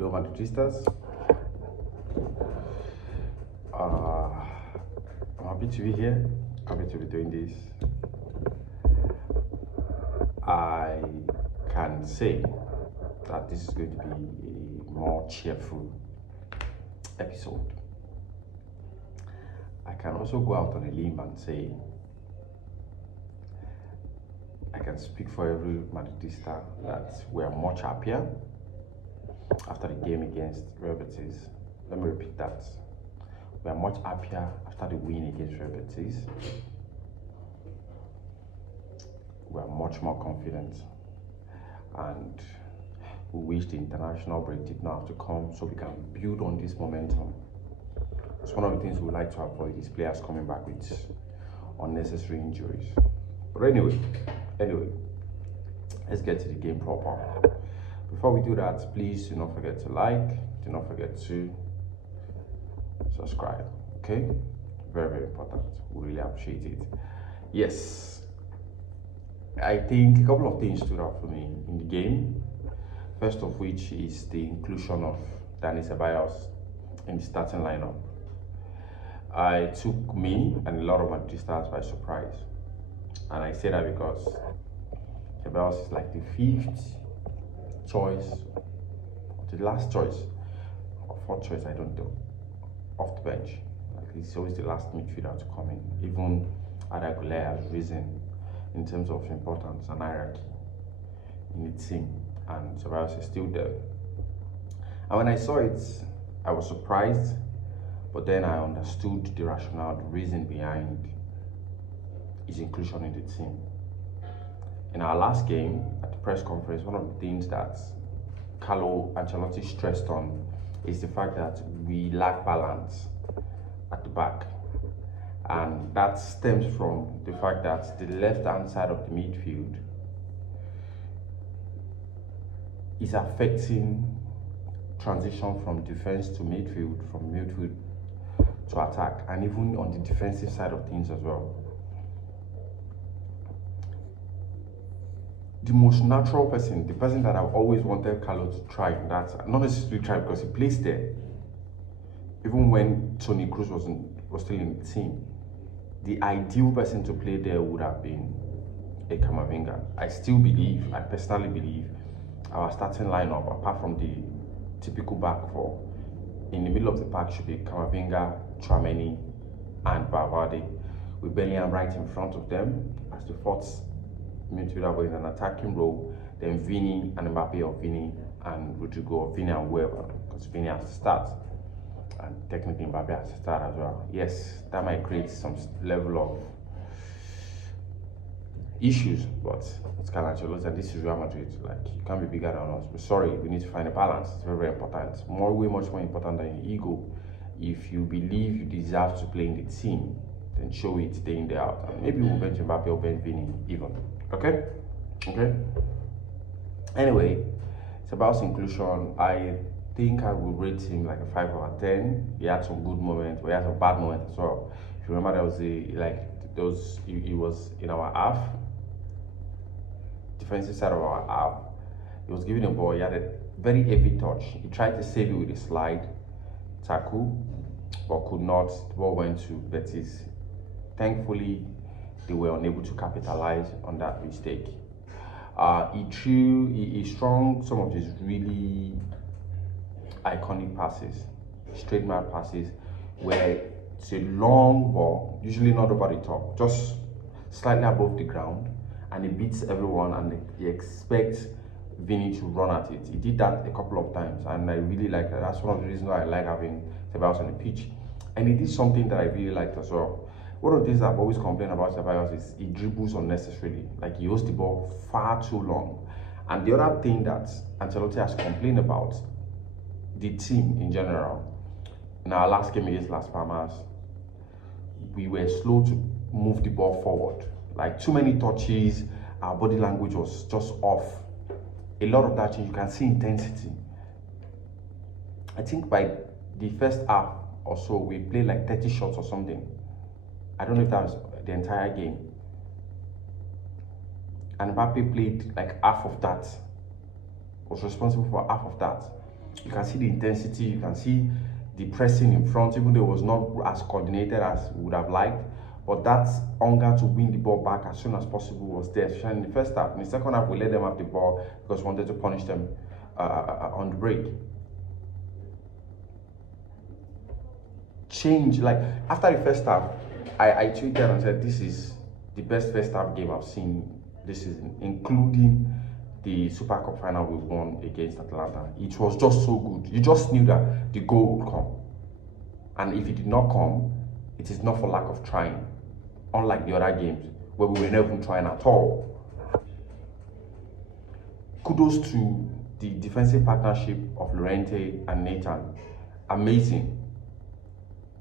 Hello, Madridistas. I'm happy to be here. Happy to be doing this. I can say that this is going to be a more cheerful episode. I can also go out on a limb and say I can speak for every Madridista that we are much happier after the game against Betis. Let me repeat that. We are much happier after the win against Betis. We are much more confident, and we wish the international break did not have to come so we can build on this momentum. It's one of the things we would like to avoid is players coming back with unnecessary injuries. But anyway, let's get to the game proper. Before we do that, please do not forget to like, do not forget to subscribe, okay? Very, very important. We really appreciate it. Yes, I think a couple of things stood out for me in the game. First of which is the inclusion of Dani Ceballos in the starting lineup. It took me and a lot of Madridistas by surprise. And I say that because Ceballos is like the fifth choice, the last choice, or fourth choice, I don't know, off the bench. Like he's always the last midfielder to come in. Even Adagule has risen in terms of importance and hierarchy in the team, and Ceballos is still there. And when I saw it, I was surprised, but then I understood the rationale, the reason behind his inclusion in the team. In our last game at the press conference, one of the things that Carlo Ancelotti stressed on is the fact that we lack balance at the back. And that stems from the fact that the left-hand side of the midfield is affecting transition from defense to midfield, from midfield to attack, and even on the defensive side of things as well. The most natural person, the person that I've always wanted Carlo to try, that's not necessarily try because he plays there. Even when Toni Kroos was still in the team, the ideal person to play there would have been a Camavinga. I personally believe, our starting lineup, apart from the typical back four, in the middle of the pack should be Camavinga, Tchouaméni, and Valverde, with Bellingham right in front of them as the fourth midfielder, but in an attacking role, then Vini and Mbappe, or Vini and Rodrigo, or Vini and whoever, because Vini has to start, and technically Mbappe has to start as well. Yes, that might create some level of issues, but it's Carlo Ancelotti, and this is Real Madrid. Like, you can't be bigger than us. But sorry, we need to find a balance. It's very, very important. Way much more important than your ego. If you believe you deserve to play in the team, then show it day in, day out. And maybe we'll bench Mbappe or bench Vini even. Okay? Anyway, it's about inclusion. I think I will rate him like a 5 out of 10. He had some good moments, but he had some bad moments as well. If you remember, he was in our half, defensive side of our half. He was giving a ball, he had a very heavy touch. He tried to save it with a slide tackle, but could not. The ball went to Betis. Thankfully, they were unable to capitalize on that mistake. He strung some of his really iconic passes, straight mad passes, where it's a long ball, usually not over the top, just slightly above the ground, and it beats everyone, and he expects Vini to run at it. He did that a couple of times, and I really like that. That's one of the reasons why I like having Ceballos on the pitch. And he did something that I really liked as well. One of the things I've always complained about Ceballos is he dribbles unnecessarily. Like, he holds the ball far too long. And the other thing that Ancelotti has complained about the team in general, in our last game against Las Palmas, we were slow to move the ball forward. Like, too many touches, our body language was just off. A lot of that, you can see intensity. I think by the first half or so, we played like 30 shots or something. I don't know if that was the entire game. And Mbappe played like half of that, was responsible for half of that. You can see the intensity, you can see the pressing in front, even though it was not as coordinated as we would have liked. But that hunger to win the ball back as soon as possible was there, especially in the first half. In the second half, we let them have the ball because we wanted to punish them on the break. Change, like after the first half, I tweeted and said, this is the best first half game I've seen this season, including the Super Cup final we won against Atlanta. It was just so good. You just knew that the goal would come. And if it did not come, it is not for lack of trying. Unlike the other games where we were never even trying at all. Kudos to the defensive partnership of Llorente and Nathan. Amazing.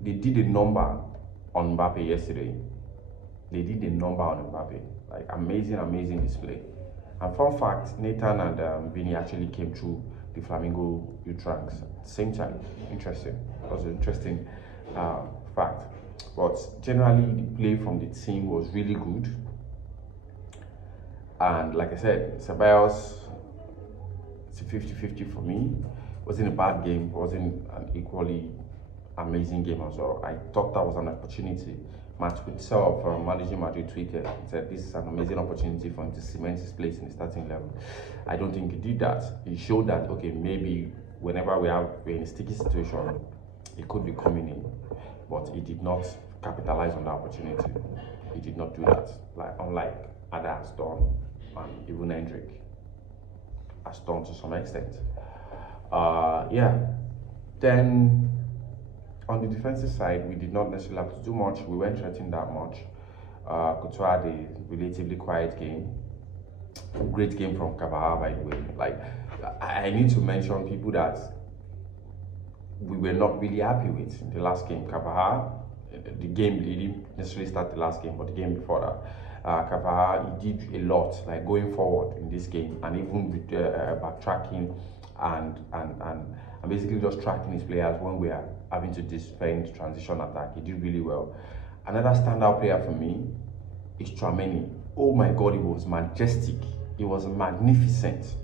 They did a number on Mbappe yesterday. They did a number on Mbappe. Like amazing display. And fun fact, Nathan and Vinny actually came through the Flamingo youth ranks at the same time. Interesting. That was an interesting fact. But generally, the play from the team was really good. And like I said, Ceballos, it's a 50-50 for me. It wasn't a bad game. It wasn't an equally amazing game as well. I thought that was an opportunity. Match itself, managing Madrid tweeted and said this is an amazing opportunity for him to cement his place in the starting level. I don't think he did that. He showed that, okay, maybe whenever we're in a sticky situation, he could be coming in, but he did not capitalize on the opportunity. He did not do that, like unlike Ada has done, and even Hendrik has done to some extent. Yeah. Then on the defensive side, we did not necessarily have to do much. We weren't threatening that much. Couture had a relatively quiet game. Great game from Carvajal, by the way. Like, I need to mention people that we were not really happy with in the last game. Carvajal, the game, he didn't necessarily start the last game, but the game before that, Carvajal, he did a lot, like going forward in this game, and even with backtracking and basically just tracking his players when we are having to defend transition attack. He did really well. Another standout player for me is Tchouaméni. Oh my God, he was majestic. He was magnificent.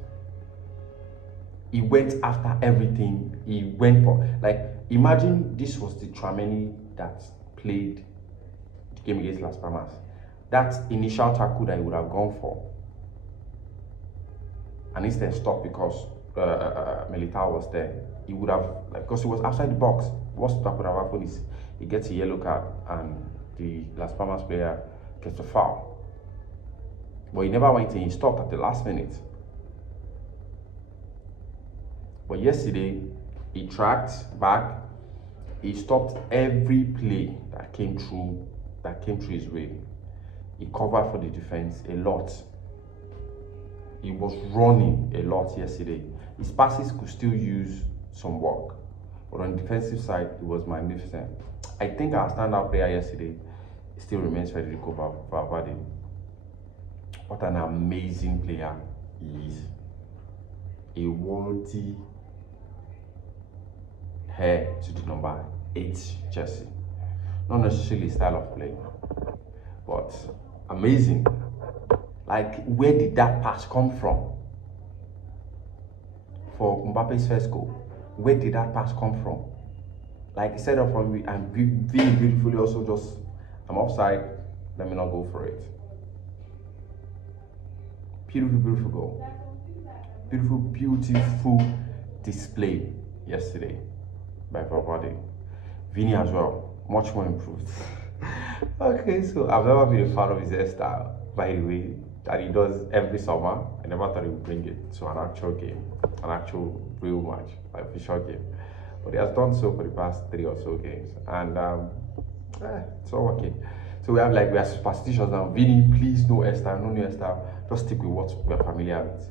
He went after everything. He went for, like, imagine this was the Tchouaméni that played the game against Las Palmas. That initial tackle that he would have gone for, and instead stopped because Militao was there. He would have, like, because he was outside the box. What that would have happened is he gets a yellow card and the Las Palmas player gets a foul. But he never went in, he stopped at the last minute. But yesterday, he tracked back, he stopped every play that came through his way. He covered for the defense a lot. He was running a lot yesterday. His passes could still use some work, but on the defensive side, it was magnificent. I think our standout player yesterday still remains Federico Valverde. What an amazing player he is. A worthy heir to the number 8 jersey. Not necessarily style of play, but amazing. Like, where did that pass come from? For Mbappe's first goal, where did that pass come from? Like, he set up from me and really beautifully also just, I'm offside, let me not go for it. Beautiful goal. Beautiful display yesterday by Valverde. Vinny as well, much more improved. Okay, so I've never been a fan of his hairstyle, by the way, that he does every summer. I never thought he would bring it to an actual game, an actual real match, like official game. But he has done so for the past 3 or so games, and it's all working. So we are superstitious now. Vinny, please no hairstyle, no new hairstyle. Just stick with what we are familiar with,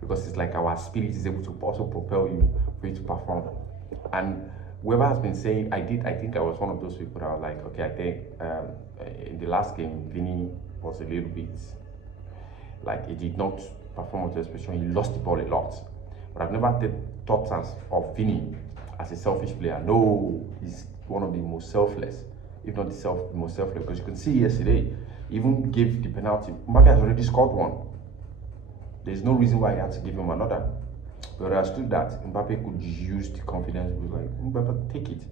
because it's like our spirit is able to also propel you for you to perform. And whoever has been saying, I think I was one of those people that was like, okay, I think in the last game, Vinny was a little bit, like, he did not perform to expression. He lost the ball a lot. But I've never thought of Vinny as a selfish player. No, he's one of the most selfless, if not the most selfless. Because you can see yesterday, he even gave the penalty. Mbappe has already scored one. There's no reason why he had to give him another. We understood that Mbappe could use the confidence. We were like, Mbappe, take it.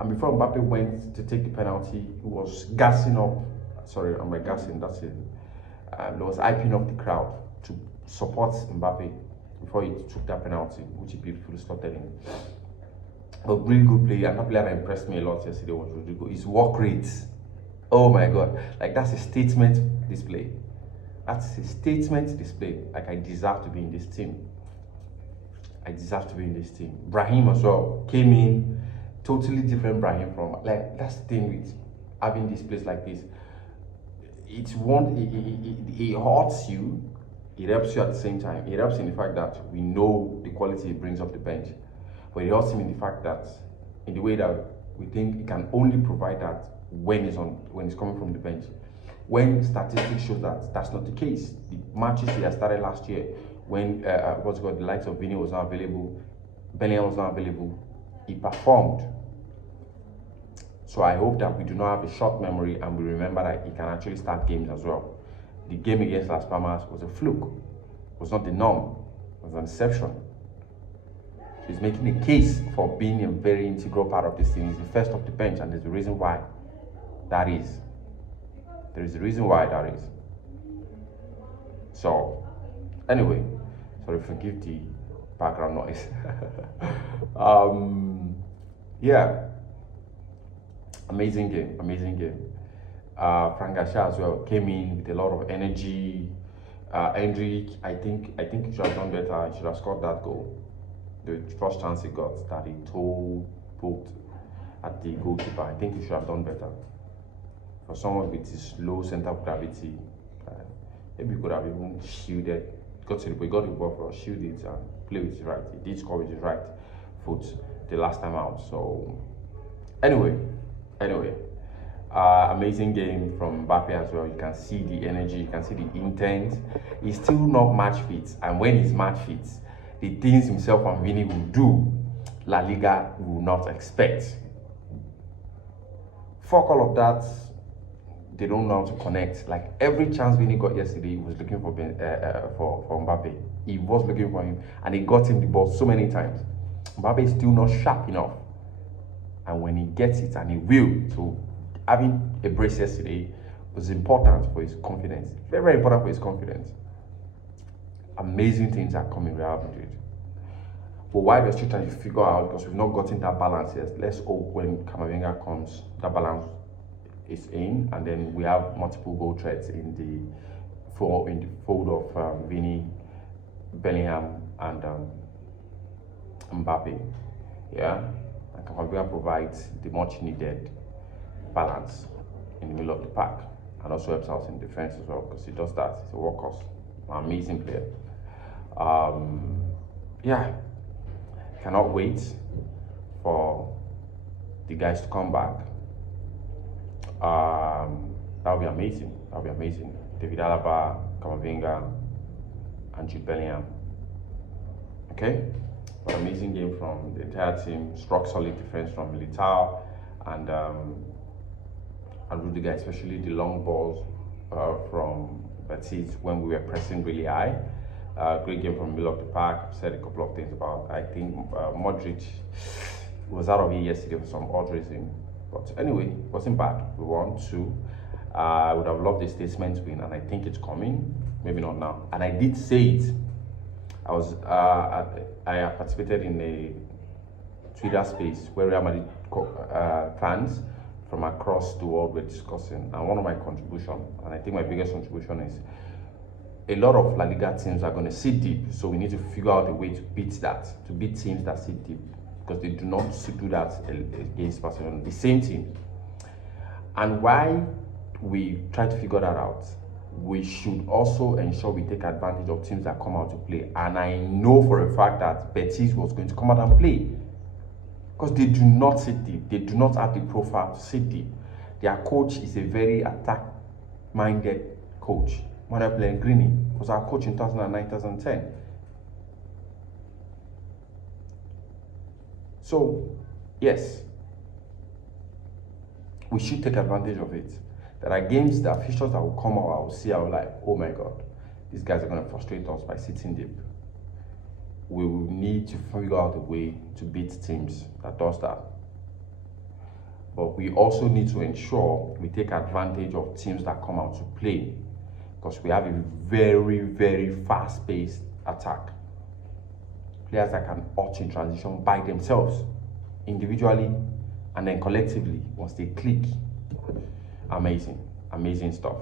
And before Mbappe went to take the penalty, he was gassing up. Sorry, I'm like gassing, that's it. He was hyping up the crowd to support Mbappe before he took that penalty, which he beautifully slotted in. A really good player. Another player that impressed me a lot yesterday was Rodrigo. His work rate. Oh my God. Like, that's a statement display. That's a statement display. Like, I deserve to be in this team. I deserve to be in this team. Brahim as well came in, totally different Brahim from, like, that's the thing with having this place like this. It hurts you, it helps you at the same time. It helps in the fact that we know the quality it brings off the bench. But it helps him in the fact that, in the way that we think he can only provide that when he's coming from the bench. When statistics show that that's not the case. The matches he has started last year, when the likes of Vini was not available, Bellingham was not available, he performed. So I hope that we do not have a short memory and we remember that he can actually start games as well. The game against Las Palmas was a fluke. It was not the norm. It was an exception. So he's making a case for being a very integral part of this team. He's the first off the bench, and there's a reason why that is. There is a reason why that is. So, anyway, sorry, forgive the background noise. Yeah, amazing game. Frank Garcia as well came in with a lot of energy. Hendrick, I think he should have done better. He should have scored that goal. The first chance he got, that he poked at the goalkeeper. I think he should have done better. For someone with his low center of gravity, maybe he could have even shielded. Got the ball for us, shield it and play with his right. He did score with his right foot the last time out. So anyway, amazing game from Mbappe as well. You can see the energy, you can see the intent. He's still not match fit, and when he's match fit, the things himself and Vini will do, La Liga will not expect. Fuck all of that. They don't know how to connect. Like, every chance Vini got yesterday, he was looking for Mbappe. He was looking for him, and he got him the ball so many times. Mbappe is still not sharp enough, and when he gets it, and he will, so having a brace yesterday was important for his confidence. Very, very important for his confidence. Amazing things are coming with Real Madrid. But while we're still trying to figure out, because we've not gotten that balance yet, let's hope when Camavinga comes, that balance is in, and then we have multiple goal threats in the fold of Vini, Bellingham, and Mbappe. Yeah, and Camavinga provides the much needed balance in the middle of the pack, and also helps out in defense as well, because he does that. He's a workhorse, an amazing player. Yeah, cannot wait for the guys to come back. That would be amazing. That would be amazing. David Alaba, Camavinga, and Jude Bellingham. Okay, but amazing game from the entire team. Rock solid defense from Militao and Rudiger, especially the long balls from Betis when we were pressing really high. Great game from the middle of the park. I've said a couple of things about. I think Madrid was out of it yesterday for some odd reason. But anyway, it wasn't bad. We won 2. I would have loved a statement win, and I think it's coming. Maybe not now. And I did say it. I participated in a Twitter space where Real Madrid fans from across the world were discussing. And one of my contributions, and I think my biggest contribution, is a lot of La Liga teams are going to sit deep. So we need to figure out a way to beat that, to beat teams that sit deep, because they do not do that against Barcelona, the same team. And why we try to figure that out, we should also ensure we take advantage of teams that come out to play. And I know for a fact that Betis was going to come out and play, because they do not sit deep. They do not have the profile to sit deep. Their coach is a very attack-minded coach. Manuel Pellegrini was our coach in 2009-2010. So, yes, we should take advantage of it. There are games, there are fixtures that will come out, I will see, I will like, oh my God, these guys are going to frustrate us by sitting deep. we will need to figure out a way to beat teams that does that. But we also need to ensure we take advantage of teams that come out to play, because we have a very, very fast-paced attack. Players that can arch in transition by themselves, individually, and then collectively once they click. Amazing stuff.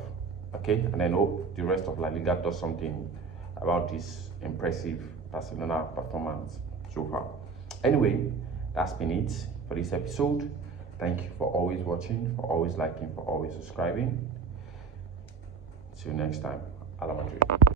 Okay, and then hope the rest of La Liga does something about this impressive Barcelona performance so far. Anyway, that's been it for this episode. Thank you for always watching, for always liking, for always subscribing. See you next time. A la Madrid.